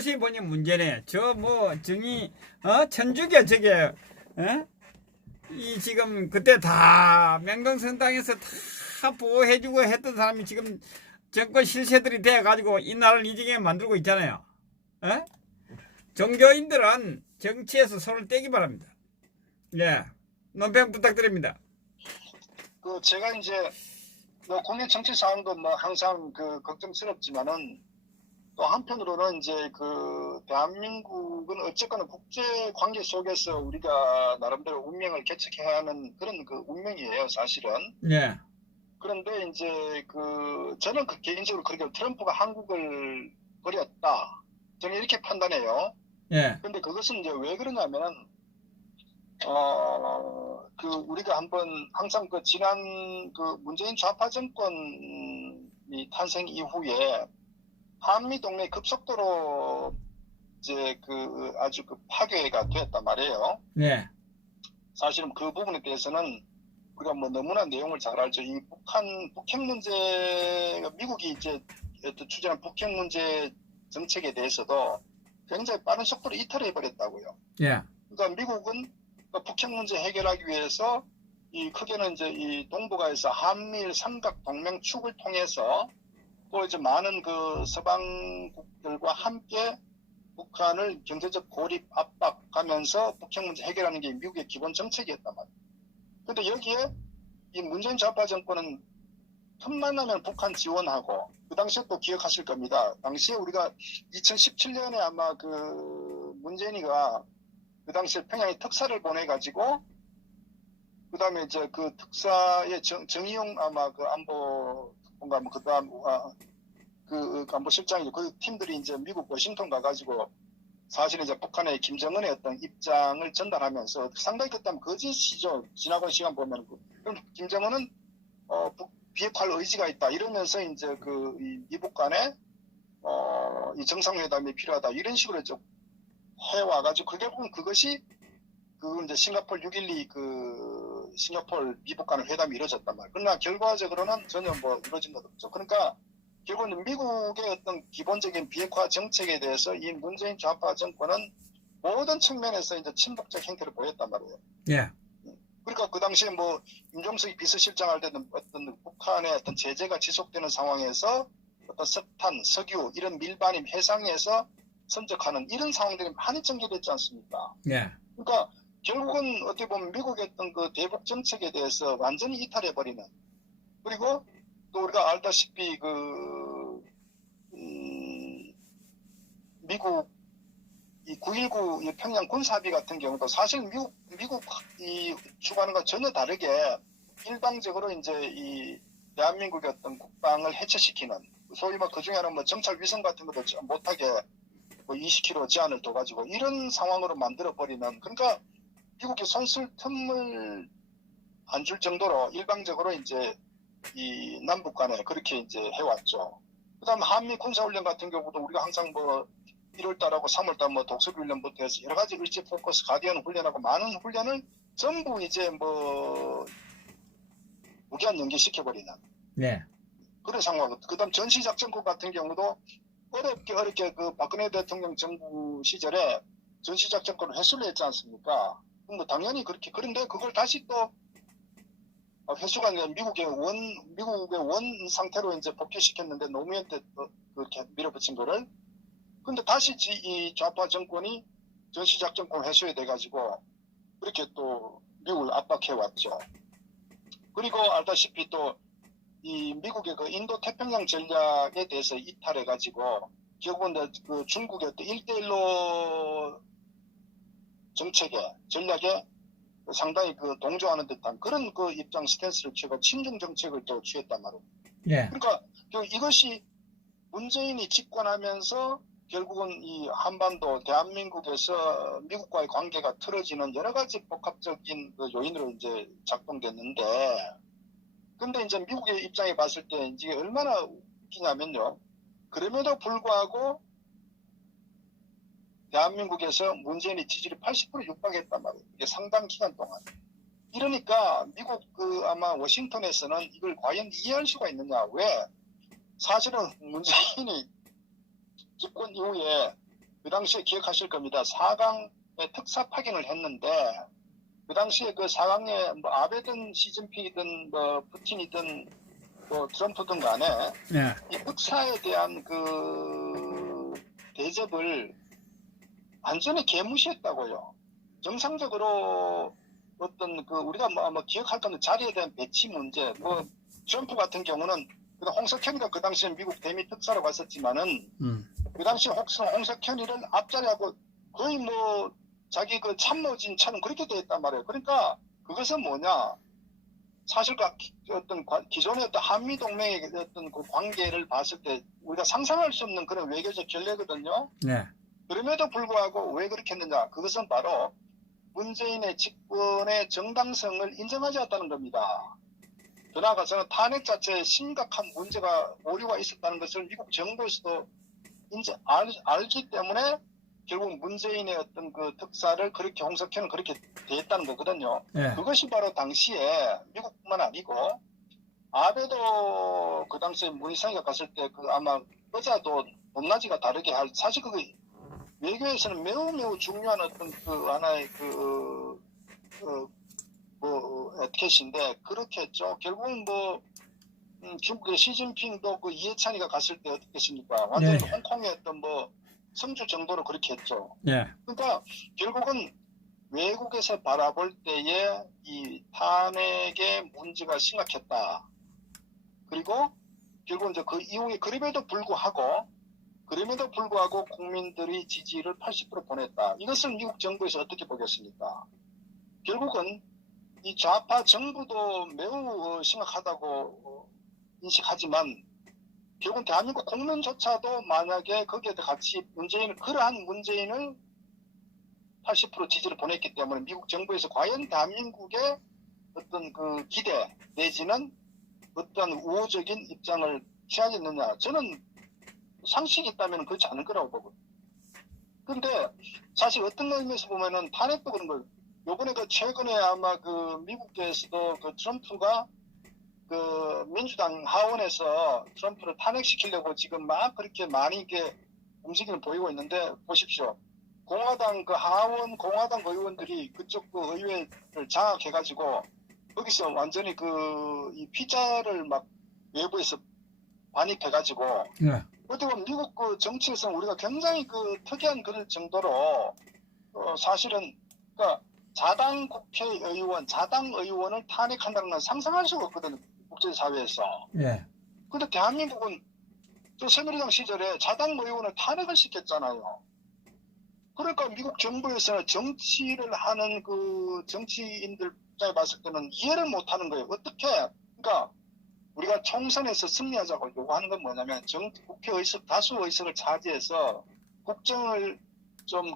그것이 뭐니 문제네. 저 뭐 정이 천주교 저게 이 지금 그때 다 명동성당에서 다 보호해주고 했던 사람이 지금 정권 실세들이 돼가지고 이 나라를 이 지경에 만들고 있잖아요. 에? 종교인들은 정치에서 손을 떼기 바랍니다. 예, 논평 부탁드립니다. 제가 이제 뭐 국내 정치 상황도 뭐 항상 걱정스럽지만은 또 한편으로는 이제 대한민국은 어쨌거나 국제 관계 속에서 우리가 나름대로 운명을 개척해야 하는 그런 운명이에요, 사실은. 예. 그런데 이제 저는 개인적으로 그렇게 트럼프가 한국을 버렸다. 저는 이렇게 판단해요. 예. 근데 그것은 이제 왜 그러냐면은 우리가 항상 지난 문재인 좌파 정권이 탄생 이후에 한미 동맹 급속도로 이제 아주 파괴가 되었단 말이에요. 네. 사실은 그 부분에 대해서는 우리가 뭐 너무나 내용을 잘 알죠. 이 북핵 문제, 미국이 이제 추진한 북핵 문제 정책에 대해서도 굉장히 빠른 속도로 이탈해 버렸다고요. 예. 그러니까 미국은 북핵 문제 해결하기 위해서 크게는 이제 이 동북아에서 한미일 삼각 동맹 축을 통해서 또 이제 많은 서방국들과 함께 북한을 경제적 고립 압박하면서 북핵 문제 해결하는 게 미국의 기본 정책이었단 말이에요. 근데 여기에 이 문재인 좌파 정권은 틈만 나면 북한 지원하고, 그 당시에 또 기억하실 겁니다. 당시에 우리가 2017년에 아마 문재인이가 그 당시에 평양에 특사를 보내가지고, 그 다음에 이제 특사의 정의용 아마 안보 뭔가 뭐 그다음 안보실장이죠. 그 팀들이 이제 미국 워싱턴 가가지고 사실은 이제 북한의 김정은의 어떤 입장을 전달하면서 상당히 그때 거짓이죠. 지나간 시간 보면 그럼 김정은은 비핵화할 의지가 있다 이러면서 이제 이 미국 간에 이 정상회담이 필요하다 이런 식으로 좀 해와가지고 결국은 그것이 이제 싱가포르 6.12 싱가포르 미국 간의 회담이 이루어졌단 말이에요. 그러나 결과적으로는 전혀 뭐 이루어진 것 없죠. 그러니까 결국은 미국의 어떤 기본적인 비핵화 정책에 대해서 이 문재인 좌파 정권은 모든 측면에서 이제 침묵적 행태를 보였단 말이에요. 예. 그러니까 그 당시에 뭐 임종석이 비서실장 할 때는 어떤 북한의 어떤 제재가 지속되는 상황에서 어떤 석탄, 석유 이런 밀반입 해상에서 선적하는 이런 상황들이 많이 전개됐지 않습니까? 예. 그러니까 결국은 어떻게 보면 미국의 어떤 대북 정책에 대해서 완전히 이탈해버리는, 그리고 또 우리가 알다시피 미국 이 9.19 이 평양 군사합의 같은 경우도 사실 미국 이 주관과 과 전혀 다르게 일방적으로 이제 이 대한민국의 어떤 국방을 해체시키는, 소위 막 그중에 하나는 뭐 정찰 위성 같은 것도 못하게 뭐 20km 제한을 둬가지고 이런 상황으로 만들어 버리는, 그러니까 미국이 손쓸 틈을 안 줄 정도로 일방적으로 이제 이 남북 간에 그렇게 이제 해왔죠. 그다음 한미 군사훈련 같은 경우도 우리가 항상 뭐 1월달하고 3월달 뭐 독수리훈련부터 해서 여러 가지 일제 포커스 가디언 훈련하고 많은 훈련을 전부 이제 뭐 무기한 연기시켜버리는 네. 그런 상황. 그다음 전시작전국 같은 경우도 어렵게 박근혜 대통령 정부 시절에 전시작전권을 회수를 했지 않습니까? 뭐 당연히 그렇게, 그런데 그걸 다시 또 회수가 아니라 미국의 원 상태로 이제 복귀시켰는데 노무현 때 그렇게 밀어붙인 거를. 근데 다시 이 좌파 정권이 전시작전권 회수에 돼가지고 그렇게 또 미국을 압박해왔죠. 그리고 알다시피 또 이 미국의 인도 태평양 전략에 대해서 이탈해가지고 결국은 중국의 어떤 1대1로 전략에 상당히 동조하는 듯한 그런 입장 스탠스를 취하고 친중 정책을 또 취했단 말이에요. 예. 그러니까 이것이 문재인이 집권하면서 결국은 이 한반도 대한민국에서 미국과의 관계가 틀어지는 여러 가지 복합적인 요인으로 이제 작동됐는데, 근데 이제 미국의 입장에 봤을 때 이제 얼마나 웃기냐면요. 그럼에도 불구하고 대한민국에서 문재인의 지지율이 80% 육박했단 말이에요. 이게 상당 기간 동안. 이러니까 미국 아마 워싱턴에서는 이걸 과연 이해할 수가 있느냐. 왜? 사실은 문재인이 집권 이후에 그 당시에 기억하실 겁니다. 4강에 특사 파견을 했는데 그 당시에 그 4강에 뭐 아베든 시진핑이든 뭐 푸틴이든 뭐 트럼프든 간에 예. 이 특사에 대한 그 대접을 완전히 개무시했다고요. 정상적으로 어떤 그 우리가 뭐 기억할 거는 자리에 대한 배치 문제, 뭐 트럼프 같은 경우는 홍석현이가 그 당시에 미국 대미 특사로 갔었지만은 그 당시 홍석현이를 앞자리하고 거의 뭐 자기 그 참모진처럼 그렇게 돼 있단 말이에요. 그러니까 그것은 뭐냐? 사실 그 어떤 기존의 어떤 한미 동맹의 어떤 그 관계를 봤을 때 우리가 상상할 수 없는 그런 외교적 결례거든요. 네. 그럼에도 불구하고 왜 그렇게 했느냐? 그것은 바로 문재인의 집권의 정당성을 인정하지 않았다는 겁니다. 더 나아가서는 탄핵 자체에 심각한 문제가 오류가 있었다는 것을 미국 정부에서도 알기 때문에 결국 문재인의 어떤 그 특사를 그렇게 홍석현은 그렇게 대했다는 거거든요. 예. 그것이 바로 당시에 미국뿐만 아니고 아베도 그 당시에 문희상이가 갔을 때 그 아마 의자도 높낮이가 다르게 할 사실 그게 외교에서는 매우 중요한 어떤 그 하나의 뭐 에티켓인데 그렇게 했죠. 결국은 뭐 중국의 시진핑도 그 이해찬이가 갔을 때 어떻게 했습니까? 완전히 네. 홍콩의 어떤 뭐 성주 정도로 그렇게 했죠. 예. 그러니까 결국은 외국에서 바라볼 때에 이 탄핵의 문제가 심각했다. 그리고 결국은 이제 그 이후에 그럼에도 불구하고 국민들이 지지를 80% 보냈다. 이것을 미국 정부에서 어떻게 보겠습니까? 결국은 이 좌파 정부도 매우 심각하다고 인식하지만 결국은 대한민국 국민조차도 만약에 거기에 같이 그러한 문재인을 80% 지지를 보냈기 때문에 미국 정부에서 과연 대한민국의 어떤 그 기대 내지는 어떤 우호적인 입장을 취하겠느냐. 저는 상식이 있다면 그렇지 않을 거라고 보거든요. 그런데 사실 어떤 의미에서 보면은 탄핵도 그런 거예요. 요번에 그 최근에 아마 그 미국에서도 그 트럼프가 그 민주당 하원에서 트럼프를 탄핵시키려고 지금 막 그렇게 많이 이게 움직임을 보이고 있는데 보십시오. 공화당 그 하원 공화당 의원들이 그쪽 그 의회를 장악해가지고 거기서 완전히 그 이 피자를 막 외부에서 반입해가지고 예. 어떻게 보면 미국 그 정치에서는 우리가 굉장히 그 특이한 그럴 정도로 사실은 그러니까 자당 의원을 탄핵한다는 건 상상할 수가 없거든요. 국제사회에서. 예. 근데 대한민국은 저 새누리당 시절에 자당 의원을 탄핵을 시켰잖아요. 그러니까 미국 정부에서는 정치를 하는 그 정치인들 입장에 봤을 때는 이해를 못 하는 거예요. 어떻게? 그러니까 우리가 총선에서 승리하자고 요구하는 건 뭐냐면 국회 의석, 다수 의석을 차지해서 국정을 좀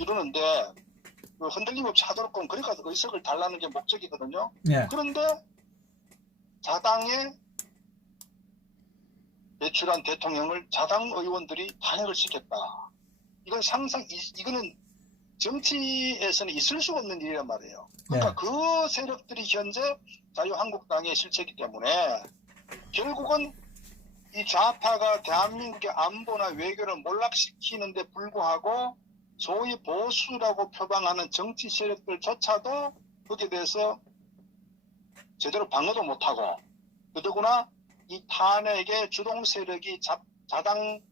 이루는데 그 흔들림 없이 하도록 그러니까 의석을 달라는 게 목적이거든요. 예. 그런데 자당에 배출한 대통령을 자당 의원들이 탄핵을 시켰다. 이건 이거는 정치에서는 있을 수가 없는 일이란 말이에요. 그러니까 네. 그 세력들이 현재 자유한국당의 실체이기 때문에 결국은 이 좌파가 대한민국의 안보나 외교를 몰락시키는데 불구하고 소위 보수라고 표방하는 정치 세력들조차도 거기에 대해서 제대로 방어도 못하고 더더구나 이 탄핵의 주동 세력이 자당의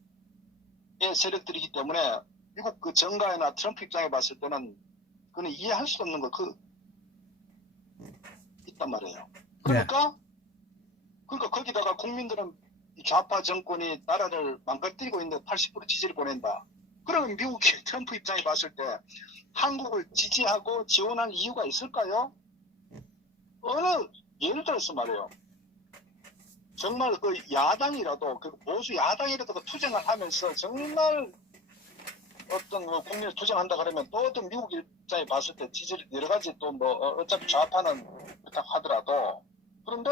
세력들이기 때문에 미국 그 정가이나 트럼프 입장에 봤을 때는 그는 이해할 수 없는 거 있단 말이에요. 그러니까 거기다가 국민들은 이 좌파 정권이 나라를 망가뜨리고 있는데 80% 지지를 보낸다. 그러면 미국의 트럼프 입장에 봤을 때 한국을 지지하고 지원할 이유가 있을까요? 예를 들어서 말이에요. 정말 그 야당이라도 그 보수 야당이라도 투쟁을 하면서 정말 어떤 뭐 국민을 투쟁한다 그러면 또 어떤 미국 입장에 봤을 때 지지를 여러 가지 또 뭐 어차피 좌파는 그렇다고 하더라도 그런데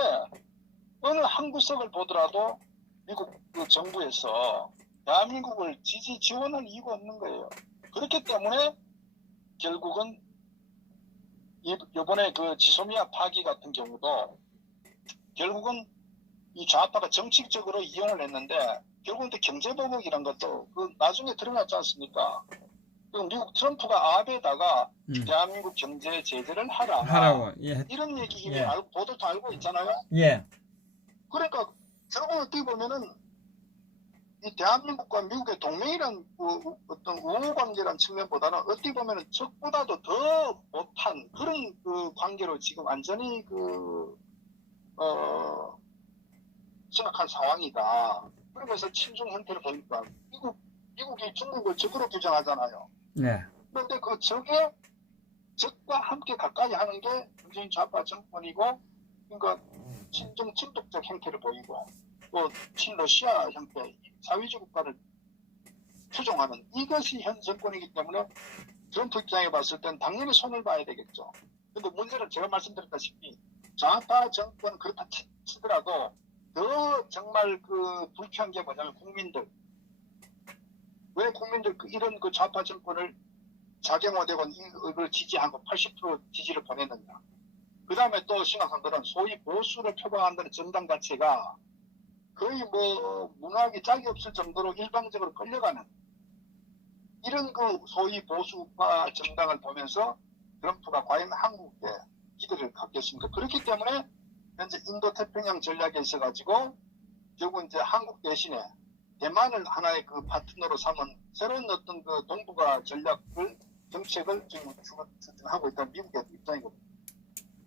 어느 한 구석을 보더라도 미국 그 정부에서 대한민국을 지원할 이유가 없는 거예요. 그렇기 때문에 결국은 이번에 그 지소미아 파기 같은 경우도 결국은 이 좌파가 정치적으로 이용을 했는데 결국은 또 경제보복이란 것도 그 나중에 드러났지 않습니까? 그 미국 트럼프가 앞에다가 대한민국 경제 제재를 하라고. 예. 이런 얘기 이미 예. 보도도 알고 있잖아요. 예. 그러니까 결국 어떻게 보면은 이 대한민국과 미국의 동맹이란 그 어떤 우호 관계란 측면보다는 어떻게 보면은 적보다도 더 못한 그런 그 관계로 지금 완전히 심각한 상황이다. 그러면서 친중 형태를 보니까 미국이 중국을 적으로 규정하잖아요. 네. 그런데 그 적과 함께 가까이 하는 게 문재인 좌파 정권이고, 그러니까 친중 친독적 형태를 보이고 또 친러시아 형태 사회주의 국가를 추종하는 이것이 현 정권이기 때문에 트럼프 입장에 봤을 땐 당연히 손을 봐야 되겠죠. 근데 문제는 제가 말씀드렸다시피 좌파 정권 그렇다 치더라도 더 정말 그 불쾌한 게 뭐냐면 국민들. 왜 국민들 이런 그 좌파 정권을 자경화되고 이걸 지지하고 80% 지지를 보냈느냐. 그 다음에 또 심각한 거는 소위 보수를 표방한다는 정당 자체가 거의 뭐 문학이 짝이 없을 정도로 일방적으로 끌려가는 이런 그 소위 보수파 정당을 보면서 트럼프가 과연 한국에 기대를 갖겠습니까? 그렇기 때문에 현재 인도태평양 전략에 있어가지고 결국 이제 한국 대신에 대만을 하나의 그 파트너로 삼은 새로운 어떤 그 동북아 정책을 지금 추진하고 있다는 미국의 입장이거든요.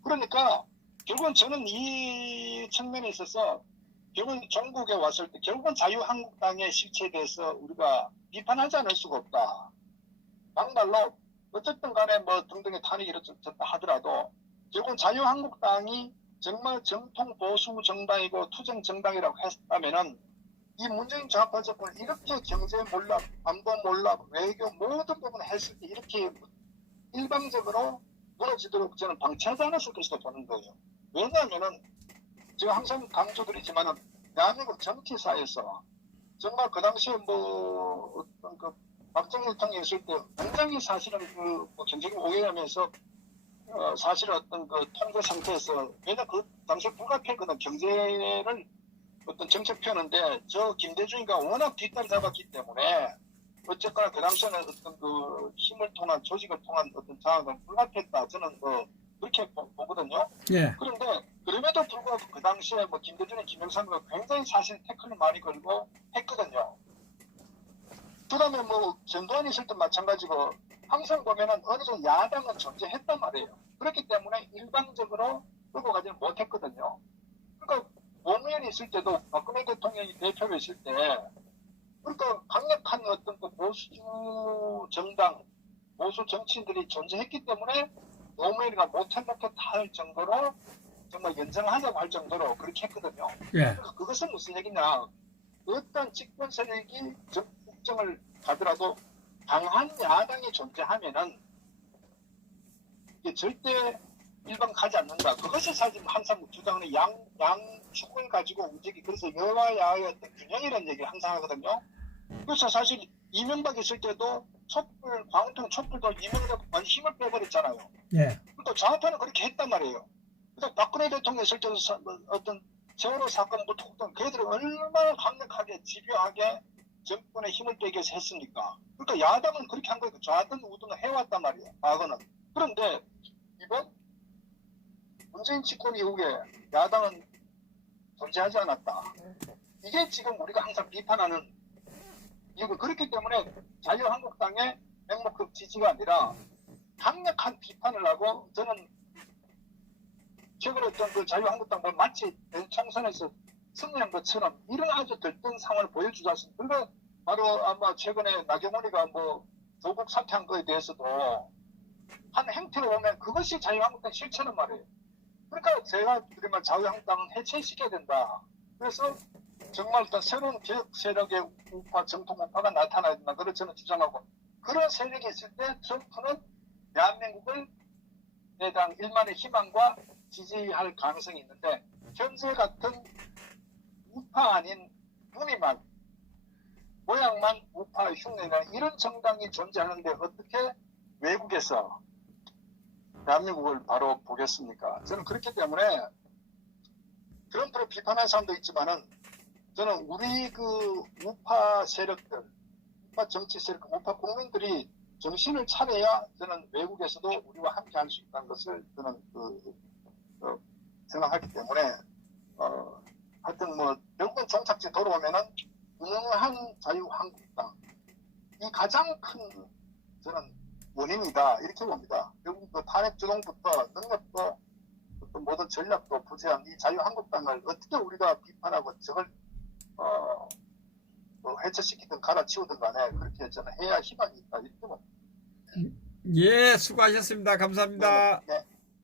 그러니까 결국은 저는 이 측면에 있어서 결국은 전국에 왔을 때 결국은 자유한국당의 실체에 대해서 우리가 비판하지 않을 수가 없다. 막말로 어쨌든 간에 뭐 등등의 탄핵이 이렇다 하더라도 결국은 자유한국당이 정말 정통 보수 정당이고 투쟁 정당이라고 했다면은 이 문재인 좌파 정권을 이렇게 경제 몰락, 안보 몰락, 외교 모든 부분을 했을 때 이렇게 일방적으로 무너지도록 저는 방치하지 않았을 것이다 보는 거예요. 왜냐하면은 제가 항상 강조드리지만은 대한민국 정치사에서 정말 그 당시에 뭐 어떤 그 박정희 대통령이 있을 때 굉장히 사실은 그 뭐 경제적 오해하면서 사실 어떤 그 통제 상태에서 왜냐 그 당시에 불가피했거든. 경제를 어떤 정책 펴는데 저 김대중이가 워낙 뒷다리 잡았기 때문에 어쨌거나 그 당시에는 어떤 그 힘을 통한 조직을 통한 어떤 장악은 불가피했다. 저는 뭐 그렇게 보거든요. 예. 그런데 그럼에도 불구하고 그 당시에 뭐 김대중이 김영삼과 굉장히 사실 태클을 많이 걸고 했거든요. 그다음에 뭐 전두환이 있을 때 마찬가지고 항상 보면은 어느 정도 야당은 존재했단 말이에요. 그렇기 때문에 일방적으로 끌고 가지는 못했거든요. 그러니까 노무현이 있을 때도 박근혜 대통령이 대표로 있을 때 그러니까 강력한 어떤 그 보수 정당, 보수 정치인들이 존재했기 때문에 노무현이가 못해먹게 할 정도로 정말 연장하자고 할 정도로 그렇게 했거든요. 예. 그래서 그것은 무슨 얘기냐. 어떤 집권 세력이 국정을 가더라도 강한 야당이 존재하면은 이게 절대 일방 가지 않는다. 그것이 사실 항상 주장하는 양축을 가지고 움직이. 그래서 여와 야의 어떤 균형이라는 얘기를 항상 하거든요. 그래서 사실 이명박 있을 때도 광우병 촛불도 이명박 많이 힘을 빼버렸잖아요. 예. 그러니까 좌파는 그렇게 했단 말이에요. 그러니까 박근혜 대통령 있을 때도 어떤 세월호 사건부터 그들이 얼마나 강력하게 집요하게 정권에 힘을 빼기 위해서 했습니까? 그러니까 야당은 그렇게 한 거예요. 좌든 우든 해왔단 말이에요. 과거는. 그런데 이번 문재인 집권 이후에 야당은 존재하지 않았다. 이게 지금 우리가 항상 비판하는 이유가 그렇기 때문에 자유한국당의 맹목적 지지가 아니라 강력한 비판을 하고 저는 최근에 어떤 그 자유한국당 뭐 마치 총선에서 승리한 것처럼 이런 아주 들뜬 상황을 보여주지 않습니까? 그러니까 바로 아마 최근에 나경원이가 뭐 조국 사퇴한 거에 대해서도 한 행태로 보면 그것이 자유한국당 실체는 말이에요. 그러니까 제가 그러면 자유한국당은 해체시켜야 된다. 그래서 정말 어떤 새로운 개혁 세력의 우파, 정통 우파가 나타나야 된다. 그걸 저는 주장하고 그런 세력이 있을 때 트럼프는 대한민국을 대당 일만의 희망과 지지할 가능성이 있는데 현재 같은 우파 아닌 무늬만 모양만 우파 흉내나 이런 정당이 존재하는데 어떻게 외국에서 대한민국을 바로 보겠습니까? 저는 그렇기 때문에 트럼프를 비판하는 사람도 있지만은 저는 우리 그 우파 세력들, 우파 정치 세력, 우파 국민들이 정신을 차려야 저는 외국에서도 우리와 함께 할 수 있다는 것을 저는 생각하기 때문에, 하여튼 뭐, 결국은 종착지 돌아오면은, 유능한 자유한국당, 이 가장 큰, 저는 원인이다, 이렇게 봅니다. 결국 그 탄핵 주동부터 능력도, 어떤 모든 전략도 부재한 이 자유한국당을 어떻게 우리가 비판하고 적을, 뭐 해체시키든 갈아치우든 간에 그렇게 저는 해야 희망이 있다, 이렇게 봅니다. 예, 수고하셨습니다. 감사합니다. 네.